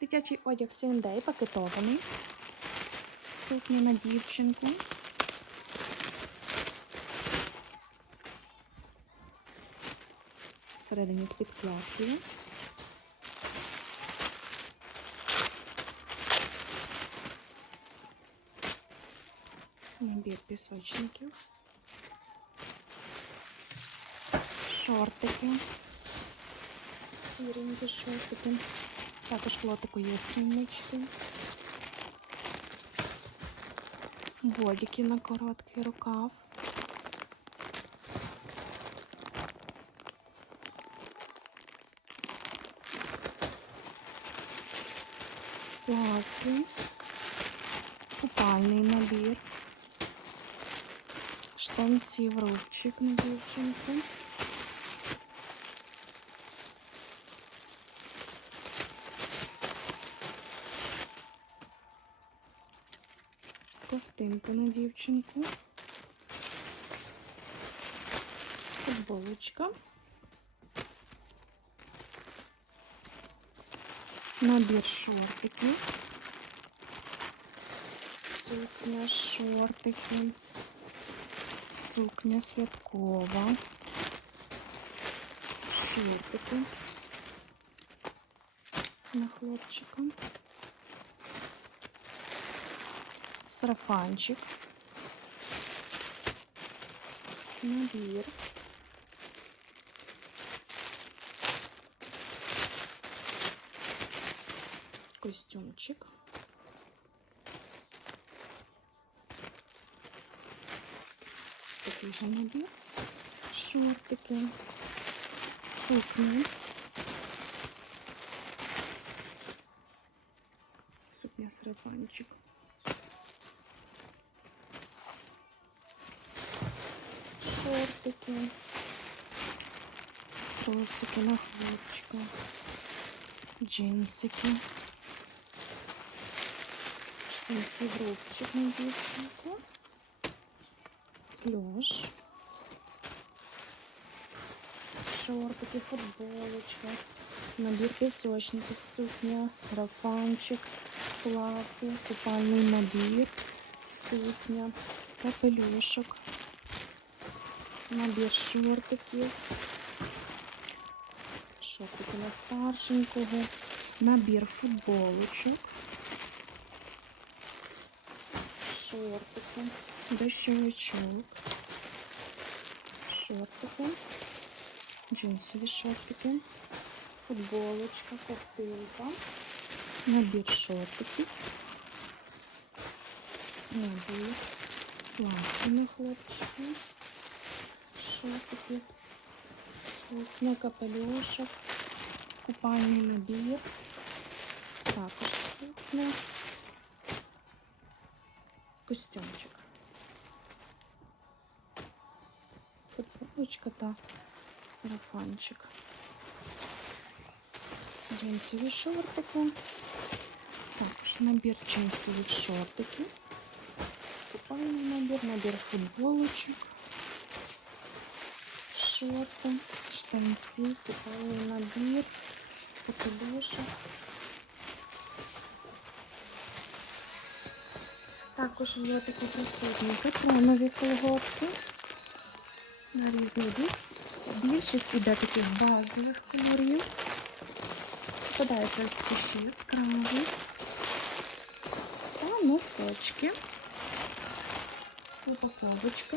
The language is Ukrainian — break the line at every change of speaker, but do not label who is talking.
Дитячий одяг Сіндей пакетований. Сукня на дівчинку. Всередині з підкладкою. Набір пісочників. Шортики. Сіренькі шортики. Також лотику є сумочки. Бодіки на короткий рукав. Плаття. Купальний набір. Штанці в рубчик на дівчинку. Ковтинку на дівчинку. Футболочка. Набір шортиків. Сукня, шортики. Сукня святкова. Шортики. На хлопчика. Сарафанчик. Набір. Костюмчик. Такий же набір. Шортики. Сукня. Сукня сарафанчик. Шортики. Трусики на хлопчика. Джинсики. Штанці в рубчик на дівчинку. Кльош. Шортики, футболочка. Набір пісочників, сукня, сарафанчик, плавки, купальний набір, сукня, капелюшок, Набір шортиків, шортики на старшенького, набір футболочок, шортики, дощовичок, шортики, джинсові шортики, футболочка, кофтинка, набір шортиків, набір. Платья на хлопчика, шортики, сукня, капелюшок, купальний набір, також сукня, костюмчик. Футболочка та сарафанчик. Джинсові шортики. Також набір джинсових шортиків. Купальний набір, набір футболочок. Шорти, штанці, купальний набір, покидушок. Також в лотику присутні капронові колготки на різний вік. Більшість іде таких базових кольорів. Попадаються ось такі ще яскраві. Та носочки. Упаковочка.